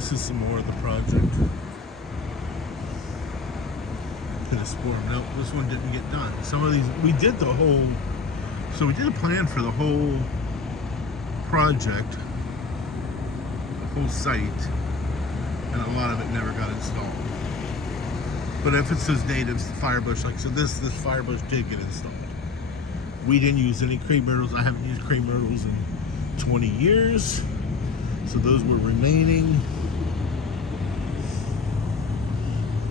This is some more of the project. Tennis form. No, this one didn't get done. Some of these, we did the whole, so we did a plan for the whole project, the whole site, and a lot of it never got installed. But if it says natives, firebush, like so this firebush did get installed. We didn't use any crepe myrtles. I haven't used crepe myrtles in 20 years. So those were remaining.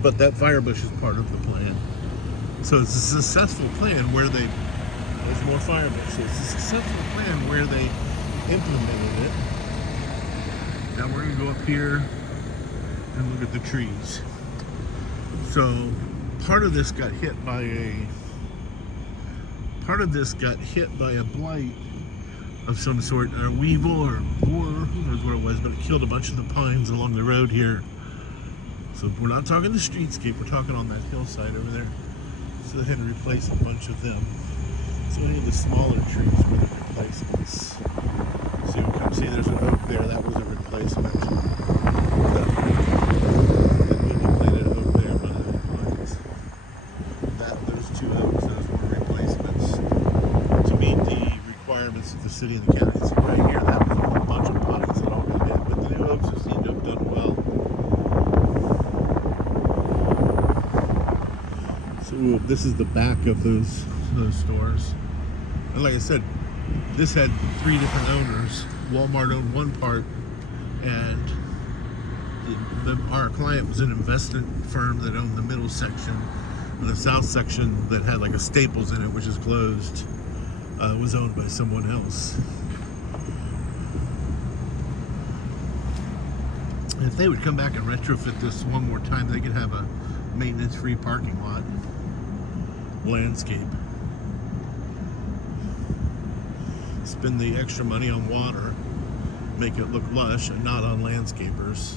But that firebush is part of the plan. So it's a successful plan where there's more firebush. So it's a successful plan where they implemented it. Now we're gonna go up here and look at the trees. So part of this got hit by a blight of some sort, or weevil or borer, who knows what it was, but it killed a bunch of the pines along the road here. So we're not talking the streetscape, we're talking on that hillside over there. So they had to replace a bunch of them. So any of the smaller trees were the replacements. So you can see there's an oak there, that was a replacement. Of the city and the county. So right here, that was a whole bunch of pines that all got hit, but the new oaks have seemed to have done well. So this is the back of those stores. And like I said, this had 3 different owners. Walmart owned one part, and our client was an investment firm that owned the middle section, and the south section that had like a Staples in it, which is closed. Was owned by someone else. And if they would come back and retrofit this one more time, they could have a maintenance-free parking lot landscape. Spend the extra money on water, make it look lush, and not on landscapers.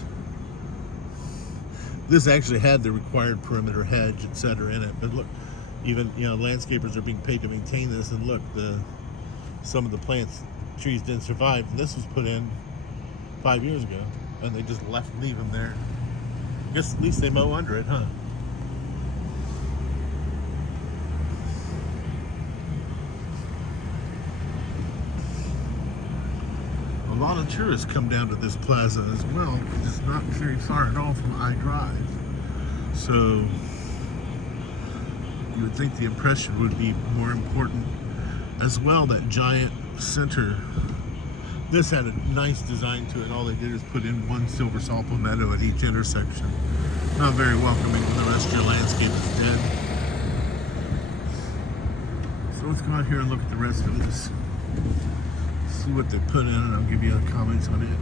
This actually had the required perimeter hedge, etc. in it, but look, even landscapers are being paid to maintain this, and look, some of the trees didn't survive, and this was put in 5 years ago, and they just leave them there. I guess at least they mow under it, huh? A lot of tourists come down to this plaza as well, because it's not very far at all from I Drive. So you would think the impression would be more important as well. That giant center. This had a nice design to it. All they did is put in one silver salt palmetto at each intersection. Not very welcoming when the rest of your landscape is dead. So let's go out here and look at the rest of this. See what they put in, and I'll give you comments on it.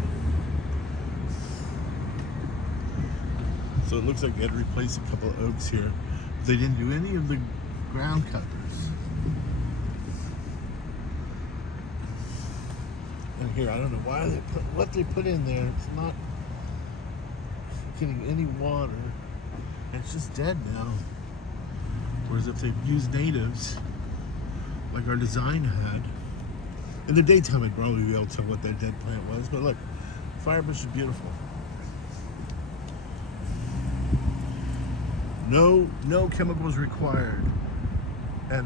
So it looks like they had to replace a couple of oaks here. They didn't do any of the ground covers. And here, I don't know why what they put in there. It's not getting any water. It's just dead now. Whereas if they've used natives, like our design had, in the daytime I'd probably be able to tell what that dead plant was. But look, firebush is beautiful. No chemicals required, and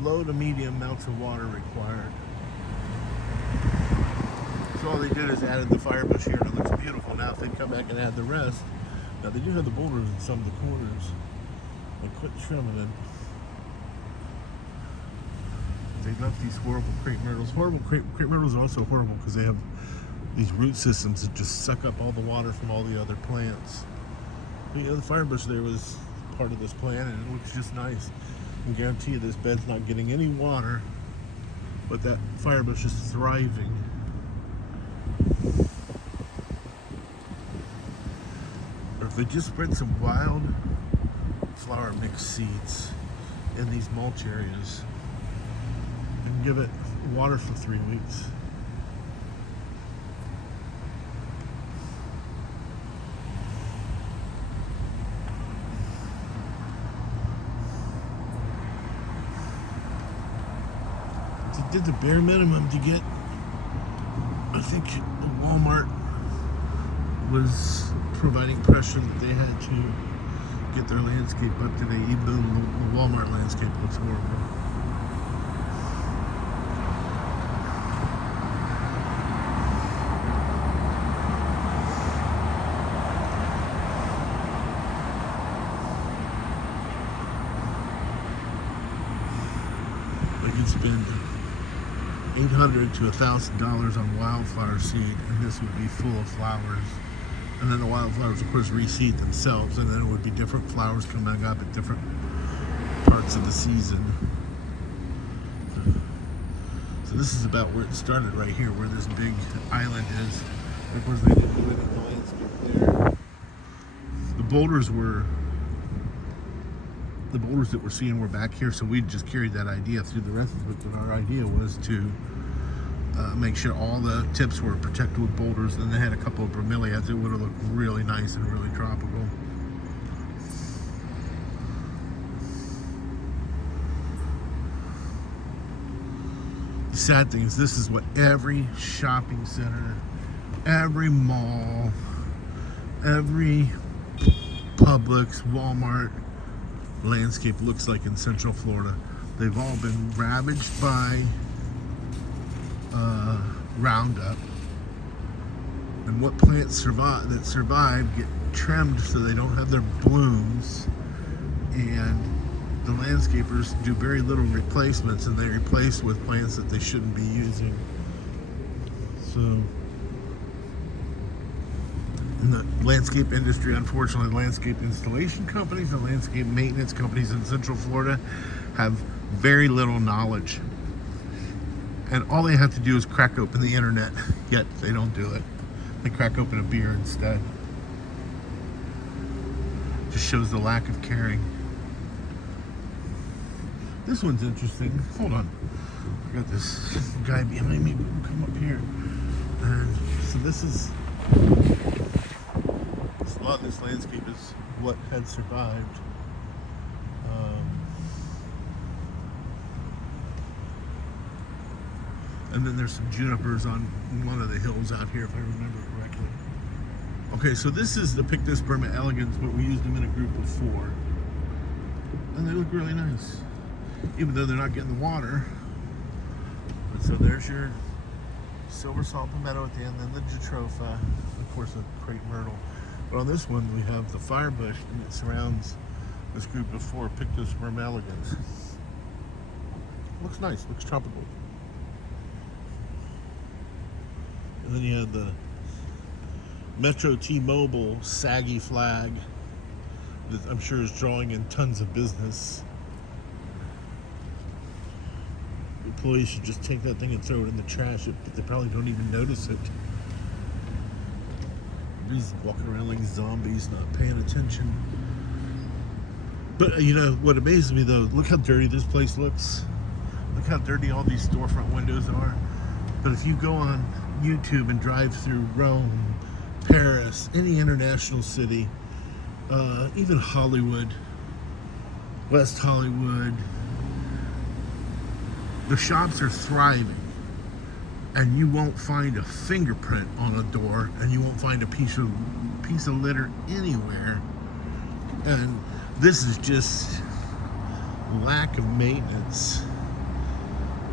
low to medium amounts of water required. So all they did is added the firebush here, and it looks beautiful. Now if they come back and add the rest, now they do have the boulders in some of the corners. They quit trimming it. They left these horrible crepe myrtles. Crepe myrtles are also horrible because they have these root systems that just suck up all the water from all the other plants. The firebush there was part of this plan, and it looks just nice. I can guarantee you this bed's not getting any water, but that firebush is thriving. Or if they just spread some wild flower mix seeds in these mulch areas and give it water for 3 weeks. Did the bare minimum to get, I think, a Walmart was providing pressure that they had to get their landscape up to date, even though the Walmart landscape looks horrible. They can spend $800 to $1,000 on wildflower seed, and this would be full of flowers. And then the wildflowers, of course, reseed themselves, and then it would be different flowers coming up at different parts of the season. So this is about where it started, right here, where this big island is. And of course, they didn't do it in the landscape there. The boulders that we're seeing were back here, so we just carried that idea through the rest of it. But our idea was to make sure all the tips were protected with boulders. Then they had a couple of bromeliads. It would have looked really nice and really tropical. The sad thing is, this is what every shopping center, every mall, every Publix, Walmart landscape looks like in Central Florida. They've all been ravaged by Roundup, and what plants survive get trimmed so they don't have their blooms, and the landscapers do very little replacements, and they replace with plants that they shouldn't be using. So in the landscape industry, unfortunately, landscape installation companies and landscape maintenance companies in Central Florida have very little knowledge. And all they have to do is crack open the internet, yet they don't do it. They crack open a beer instead. Just shows the lack of caring. This one's interesting. Hold on. I got this guy behind me. We'll come up here. And so this is... a lot of this landscape is what had survived. And then there's some junipers on one of the hills out here, if I remember correctly. Okay, so this is the Pictus Burma elegans, but we used them in a group of 4. And they look really nice, even though they're not getting the water. But so there's your silver salt palmetto at the end, then the jatropha, of course a crepe myrtle. But on this one, we have the firebush, and it surrounds this group of 4 Pictus Burma elegans. Looks nice, looks tropical. And then you have the Metro T-Mobile saggy flag that I'm sure is drawing in tons of business. Employees should just take that thing and throw it in the trash, but they probably don't even notice it. Everybody's walking around like zombies, not paying attention. But you know what amazes me though, look how dirty this place looks. Look how dirty all these storefront windows are. But if you go on YouTube and drive through Rome, Paris, any international city, even Hollywood, West Hollywood, the shops are thriving, and you won't find a fingerprint on a door, and you won't find a piece of litter anywhere. And this is just lack of maintenance.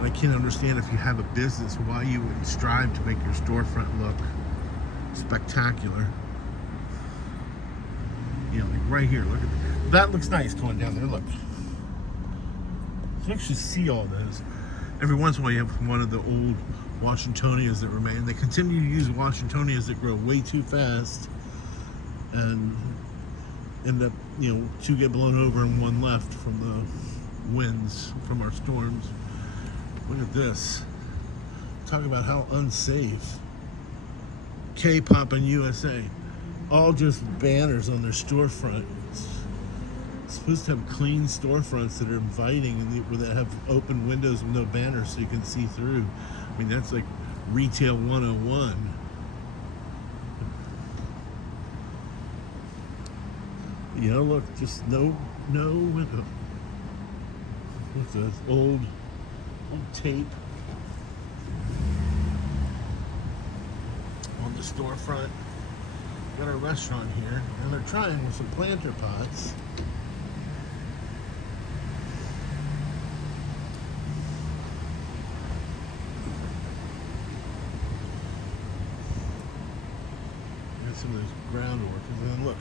I can't understand, if you have a business, why you would strive to make your storefront look spectacular. You know, like right here, look at that. Looks nice going down there, look. You can actually see all those. Every once in a while you have one of the old Washingtonias that remain. They continue to use Washingtonias that grow way too fast and end up, you know, 2 get blown over and 1 left from the winds from our storms. Look at this. Talk about how unsafe. K-pop and USA. All just banners on their storefront. It's supposed to have clean storefronts that are inviting and that have open windows with no banners so you can see through. I mean, that's like retail 101. You know, look, just no window. Look at this old tape on the storefront. got our restaurant here, and they're trying with some planter pots. Got some of those ground orchids, and then look.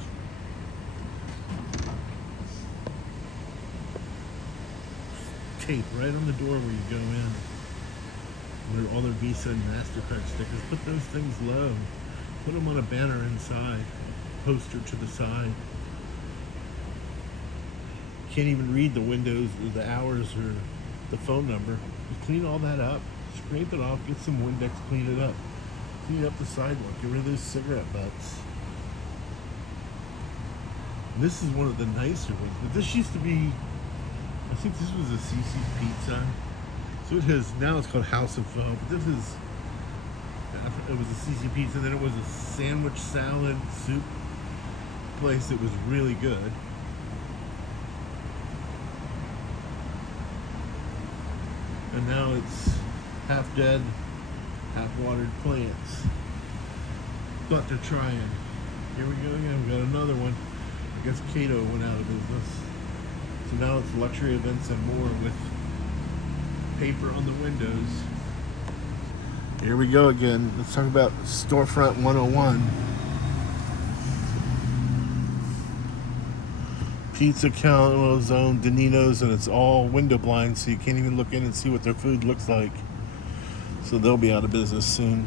Tape right on the door where you go in. Where all their Visa and MasterCard stickers. Put those things low. Put them on a banner inside. Poster to the side. Can't even read the windows or the hours or the phone number. Just clean all that up. Scrape it off. Get some Windex. Clean it up. Clean up the sidewalk. Get rid of those cigarette butts. And this is one of the nicer ones. But this used to be, I think this was a CC's Pizza. So it has, now it's called House of Pho. But this is, it was a CC Pizza, and then it was a sandwich salad soup place that was really good. And now it's half dead, half watered plants. But they're trying. Here we go again. We got another one. I guess Cato went out of business. So now it's luxury events and more with paper on the windows. Here we go again. Let's talk about Storefront 101. Pizza, Calzone, Danino's, and it's all window blinds, so you can't even look in and see what their food looks like. So they'll be out of business soon.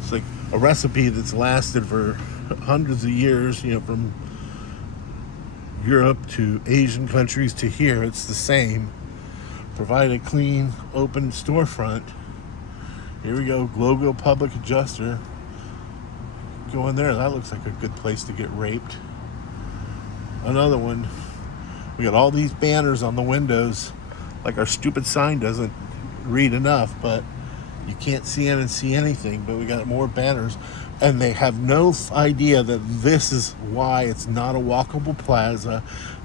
It's like a recipe that's lasted for hundreds of years, you know, from Europe to Asian countries to here. It's the same. Provide a clean, open storefront. Here we go, Glogo Public Adjuster. Go in there, that looks like a good place to get raped. Another one. We got all these banners on the windows. Like our stupid sign doesn't read enough, but you can't see in and see anything. But we got more banners. And they have no idea that this is why it's not a walkable plaza.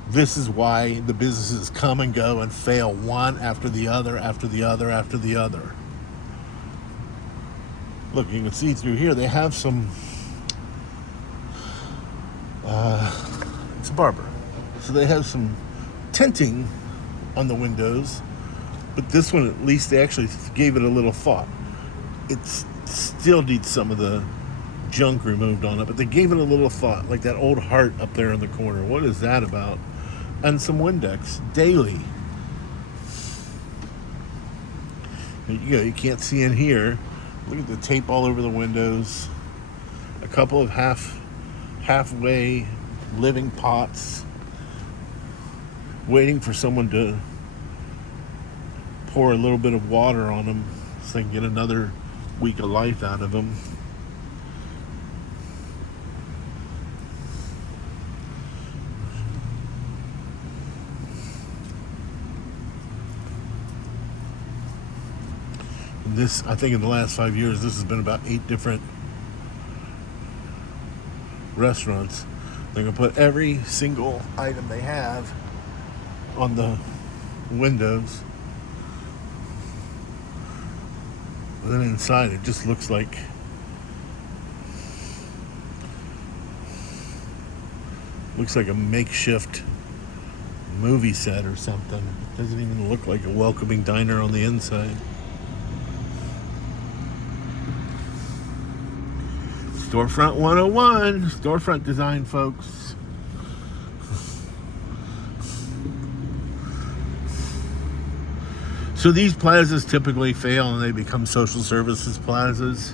This is why the businesses come and go and fail one after the other, after the other, after the other. Look, you can see through here, they have some, it's a barber. So they have some tinting on the windows, but this one, at least they actually gave it a little thought. It still needs some of the junk removed on it, but they gave it a little thought, like that old heart up there in the corner. What is that about? And some Windex daily. There you go. You can't see in here. Look at the tape all over the windows. A couple of halfway living pots, waiting for someone to pour a little bit of water on them so they can get another week of life out of them. This, I think in the last 5 years, this has been about 8 different restaurants. They're going to put every single item they have on the windows. And then inside it just looks like a makeshift movie set or something. It doesn't even look like a welcoming diner on the inside. Storefront 101, storefront design, folks. So these plazas typically fail and they become social services plazas,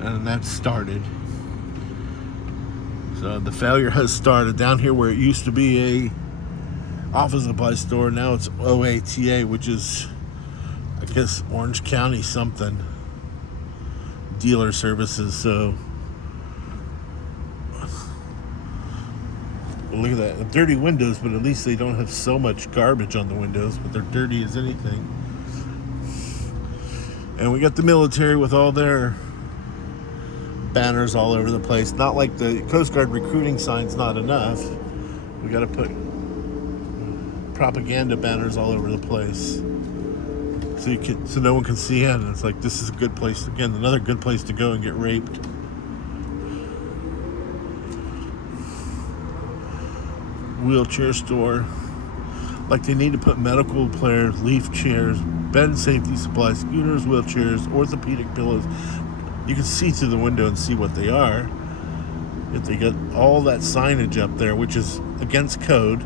and that's started. So the failure has started down here where it used to be a office supply store. Now it's OATA, which is, I guess, Orange County something, dealer services. So look at that, the dirty windows, but at least they don't have so much garbage on the windows, but they're dirty as anything. And we got the military with all their banners all over the place. Not like the Coast Guard recruiting sign's not enough. We got to put propaganda banners all over the place, so no one can see in. And it's like, this is a good place, again, another good place to go and get raped. wheelchair store. Like they need to put medical players, leaf chairs, bed safety supplies, scooters, wheelchairs, orthopedic pillows. You can see through the window and see what they are. If they get all that signage up there, which is against code.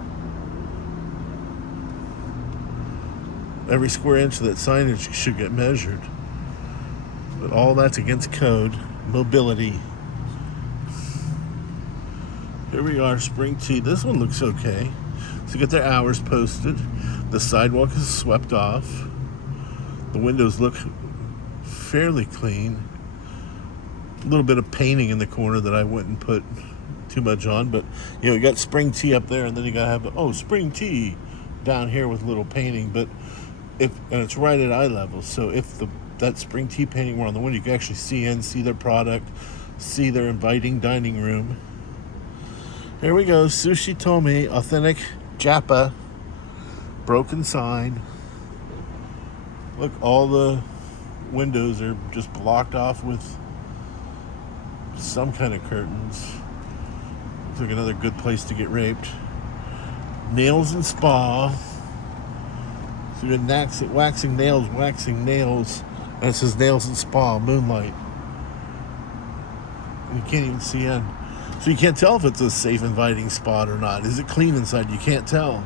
Every square inch of that signage should get measured. But all that's against code. Mobility. Here we are, Spring Tea. This one looks okay. So you get their hours posted. The sidewalk is swept off. The windows look fairly clean. A little bit of painting in the corner that I wouldn't put too much on, but you know, you got Spring Tea up there, and then you gotta have Spring Tea down here with little painting. But and it's right at eye level, so if that Spring Tea painting were on the window, you could actually see their product, see their inviting dining room. Here we go, Sushi Tomi, authentic Japa, broken sign. Look, all the windows are just blocked off with some kind of curtains. Looks like another good place to get raped. Nails and spa. So you got waxing nails, and it says nails and spa, moonlight. You can't even see in. So you can't tell if it's a safe, inviting spot or not. Is it clean inside? You can't tell.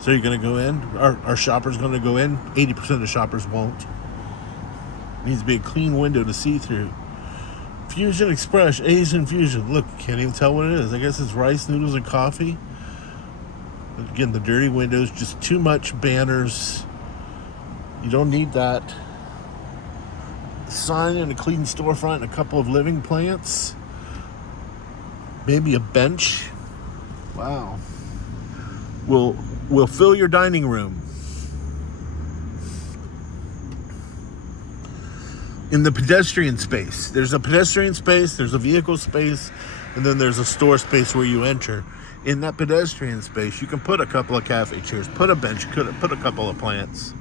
So you're going to go in? Are shoppers going to go in? 80% of shoppers won't. It needs to be a clean window to see through. Fusion Express, Asian Fusion. Look, can't even tell what it is. I guess it's rice, noodles, and coffee. But again, the dirty windows, just too much banners. You don't need that. A sign and a clean storefront and a couple of living plants. Maybe a bench. Wow. We'll fill your dining room. In the pedestrian space. There's a pedestrian space, there's a vehicle space, and then there's a store space where you enter. In that pedestrian space, you can put a couple of cafe chairs, put a bench, put a couple of plants.